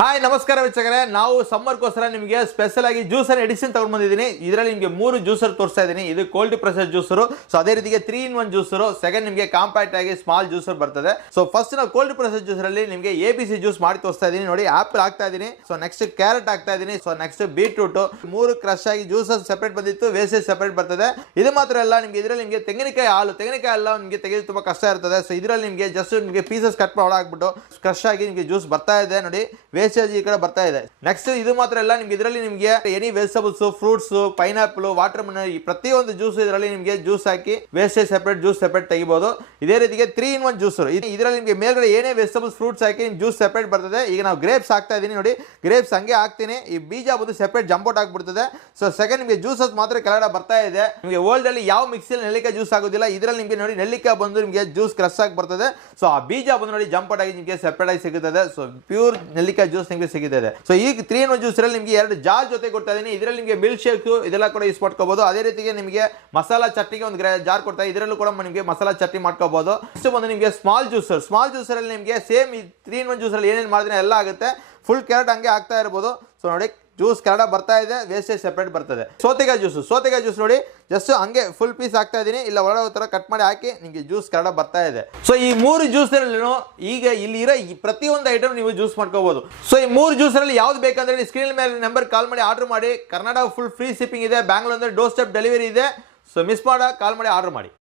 Hi ನಮಸ್ಕಾರ ವೀಕ್ಷಕರೇ, ನಾವು ಸಮ್ಮರ್ಗೋಸ್ಕರ ನಿಮಗೆ ಸ್ಪೆಷಲ್ ಆಗಿ ಜ್ಯೂಸರ್ ಎಡಿಷನ್ ತಗೊಂಡು ಬಂದಿದ್ದೀನಿ. ಇದರಲ್ಲಿ ನಿಮಗೆ 3 ಜ್ಯೂಸರ್ ತೋರಿಸ್ತಾ ಇದ್ದೀನಿ. ಇದು ಕೋಲ್ಡ್ ಪ್ರೆಸರ್ ಜ್ಯೂಸರು, ಸೊ ಅದೇ ರೀತಿಗೆ 3-in-1 ಜ್ಯೂಸರು, ಸೆಕೆಂಡ್ ನಿಮಗೆ ಕಾಂಪ್ಯಾಕ್ಟ್ ಆಗಿ ಸ್ಮಾಲ್ ಜ್ಯೂಸರ್ ಬರ್ತದೆ. ಸೊ ಫಸ್ಟ್ ನಾವು ಕೋಲ್ಡ್ ಪ್ರೆಸರ್ ಜ್ಯೂಸರ್ ಅಲ್ಲಿ ನಿಮಗೆ ABC ಜ್ಯೂಸ್ ಮಾಡಿ ತೋರಿಸ್ತಾ ಇದ್ದೀನಿ. ನೋಡಿ, ಆಪಲ್ ಹಾಕ್ತಾ ಇದ್ದೀನಿ, ಸೊ ನೆಕ್ಸ್ಟ್ ಕ್ಯಾರೆಟ್ ಹಾಕ್ತಾ ಇದ್ದೀನಿ, ಸೊ ನೆಕ್ಸ್ಟ್ ಬೀಟ್ರೂಟ್, 3 ಕ್ರಶ್ ಆಗಿ ಜ್ಯೂಸಸ್ ಸೆಪರೇಟ್ ಬಂದಿತ್ತು, ವೇಸ್ಟೇಜ್ ಸೆಪರೇಟ್ ಬರ್ತದೆ. ಇದು ಮಾತ್ರ ಅಲ್ಲ, ನಿಮಗೆ ಇದರಲ್ಲಿ ನಿಮಗೆ ತೆಂಗಿನಕಾಯಿ ಹಾಲು ನಿಮಗೆ ತೆಗೆದು ತುಂಬಾ ಕಷ್ಟ ಇರ್ತದೆ. ಸೊ ಇದರಲ್ಲಿ ನಿಮಗೆ ಜಸ್ಟ್ ನಿಮಗೆ ಪೀಸಸ್ ಕಟ್ ಮಾಡಿ ಹಾಕ್ಬಿಟ್ಟು ಕ್ರಶ್ ಆಗಿ ನಿಮಗೆ ಜ್ಯೂಸ್ ಬರ್ತಾ ಇದೆ. ನೋಡಿ, ವೇಸ್ಟೇಜ್ ಈ ಕಡೆ ಬರ್ತಾ ಇದೆ. ನೆಕ್ಸ್ಟ್ ಇದು ಮಾತ್ರ ಅಲ್ಲ, ನಿಮ್ಗೆ ಇದರಲ್ಲಿ ನಿಮಗೆ any vegetables, fruits, pineapple, water melon, ಈ ಪ್ರತಿಯೊಂದು ಜ್ಯೂಸ್ ಇದರಲ್ಲಿ ನಿಮಗೆ ಜ್ಯೂಸ್ ಹಾಕಿ ವೇಸ್ಟೇಜ್ ಸೆಪರೇಟ್, ಜ್ಯೂಸ್ ಸೆಪರೇಟ್ ತೆಗಿಬಹುದು. ಇದೇ ರೀತಿಗೆ 3-in-1 ಜ್ಯೂಸರ್, ಇದರಲ್ಲಿ ನಿಮಗೆ ಮೇಲ್ಗಡೆ ಏನೇ ವೆಜಿಟಬಲ್ಸ್, ಫ್ರೂಟ್ಸ್ ಹಾಕಿ ಜ್ಯೂಸ್ ಸೆಪರೇಟ್ ಬರ್ತದೆ. ಈಗ ನಾವು ಗ್ರೇಪ್ಸ್ ಹಾಕ್ತಾ ಇದೀನಿ. ನೋಡಿ, ಗ್ರೇಪ್ಸ್ ಹಂಗೆ ಹಾಕ್ತೀನಿ, ಈ ಬೀಜ ಬಂದು ಸೆಪರೇಟ್ ಜಂಪೌಟ್ ಆಗ್ಬಿಡ್ತದೆ. ಸೊ ಸೆಕೆಂಡ್ ನಿಮಗೆ ಜ್ಯೂಸಸ್ ಮಾತ್ರ ಕೆಳಗಡೆ ಬರ್ತಾ ಇದೆ. ನಿಮಗೆ ವರ್ಲ್ಡ್ ಅಲ್ಲಿ ಯಾವ ಮಿಕ್ಸಿಯಲ್ಲಿ ನೆಲ್ಲಿಕಾಯಿ ಜ್ಯೂಸ್ ಆಗೋದಿಲ್ಲ. ಇದರಲ್ಲಿ ನಿಮಗೆ ನೋಡಿ ನೆಲ್ಲಿಕಾಯಿ ಬಂದು ನಿಮಗೆ ಜ್ಯೂಸ್ ಕ್ರಶ್ ಆಗಿ ಬರ್ತದೆ. ಸೊ ಆ ಬೀಜ ಬಂದು ನೋಡಿ ಜಂಪೌಟ್ ಆಗಿ ನಿಮಗೆ ಸೆಪರೇಟ್ ಆಗಿ ಸಿಗುತ್ತದೆ. ಸೊ ಪ್ಯೂರ್ ನೆಲ್ಲಿಕಾಯಿ ಜ್ಯೂಸ್ ನಿಮಗೆ ಸಿಗುತ್ತದೆ. ಸೊ ಈಗ 3-in-1 ಜ್ಯೂಸ್ ಅಲ್ಲಿ ನಿಮಗೆ 2 ಜಾರ್ ಜೊತೆ ಕೊಡ್ತಾ ಇದೀನಿ. ಇದರಲ್ಲಿ ನಿಮಗೆ ಮಿಲ್ಕ್ ಶೇಕ್ ಇದೆಲ್ಲ ಕೂಡ ಯೂಸ್ ಮಾಡ್ಕೋಬಹುದು. ಅದೇ ರೀತಿಗೆ ನಿಮಗೆ ಮಸಾಲಾ ಚಟ್ನಿಗೆ ಒಂದು ಜಾರ್ ಕೊಡ್ತಾ, ಇದರಲ್ಲೂ ಕೂಡ ನಿಮಗೆ ಮಸಾಲಾ ಚಟ್ನಿ ಮಾಡ್ಕೋಬಹುದು. ನೆಕ್ಸ್ಟ್ ಬಂದು ನಿಮಗೆ ಸ್ಮಾಲ್ ಜ್ಯೂಸರ್ ಅಲ್ಲಿ ನಿಮಗೆ ಸೇಮ್ 3-in-1 ಜ್ಯೂಸ್ ಅಲ್ಲಿ ಏನೇನು ಮಾಡಿದ್ರೆ ಎಲ್ಲ ಆಗುತ್ತೆ. ಫುಲ್ ಕ್ಯಾರೆಟ್ ಹಂಗೆ ಆಗ್ತಾ ಇರಬಹುದು. ಸೊ ನೋಡಿ, ಜ್ಯೂಸ್ ಕನ್ನಡ ಬರ್ತಾ ಇದೆ, ವೇಸ್ಟೇಜ್ ಸೆಪರೇಟ್ ಬರ್ತದೆ. ಸೌತೆಕಾಯಿ ಜ್ಯೂಸ್ ನೋಡಿ, ಜಸ್ಟ್ ಹಂಗೆ ಫುಲ್ ಪೀಸ್ ಹಾಕ್ತಾ ಇದೀನಿ, ಇಲ್ಲ ಒಳಗೆ ತರ ಕಟ್ ಮಾಡಿ ಹಾಕಿ ನಿಮಗೆ ಜ್ಯೂಸ್ ಕನ್ನಡ ಬರ್ತಾ ಇದೆ. ಸೊ ಈ 3 ಜ್ಯೂಸ್ ಈಗ ಇಲ್ಲಿ ಇರೋ ಪ್ರತಿಯೊಂದು ಐಟಮ್ ನೀವು ಜ್ಯೂಸ್ ಮಾಡ್ಕೋಬಹುದು. ಸೊ ಈ 3 ಜ್ಯೂಸ್ ಅಲ್ಲಿ ಯಾವ್ದು ಬೇಕಂದ್ರೆ ಸ್ಕ್ರೀನ್ ಮೇಲೆ ನಂಬರ್ ಕಾಲ್ ಮಾಡಿ ಆರ್ಡರ್ ಮಾಡಿ. ಕರ್ನಾಟಕ ಫುಲ್ ಫ್ರೀ ಶಿಪ್ಪಿಂಗ್ ಇದೆ. ಬ್ಯಾಂಗ್ಳೂರ್ ಡೋರ್ ಸ್ಟೆಪ್ ಡೆಲಿವರಿ ಇದೆ. ಸೊ ಮಿಸ್ ಮಾಡ ಕಾಲ್ ಮಾಡಿ ಆರ್ಡರ್ ಮಾಡಿ.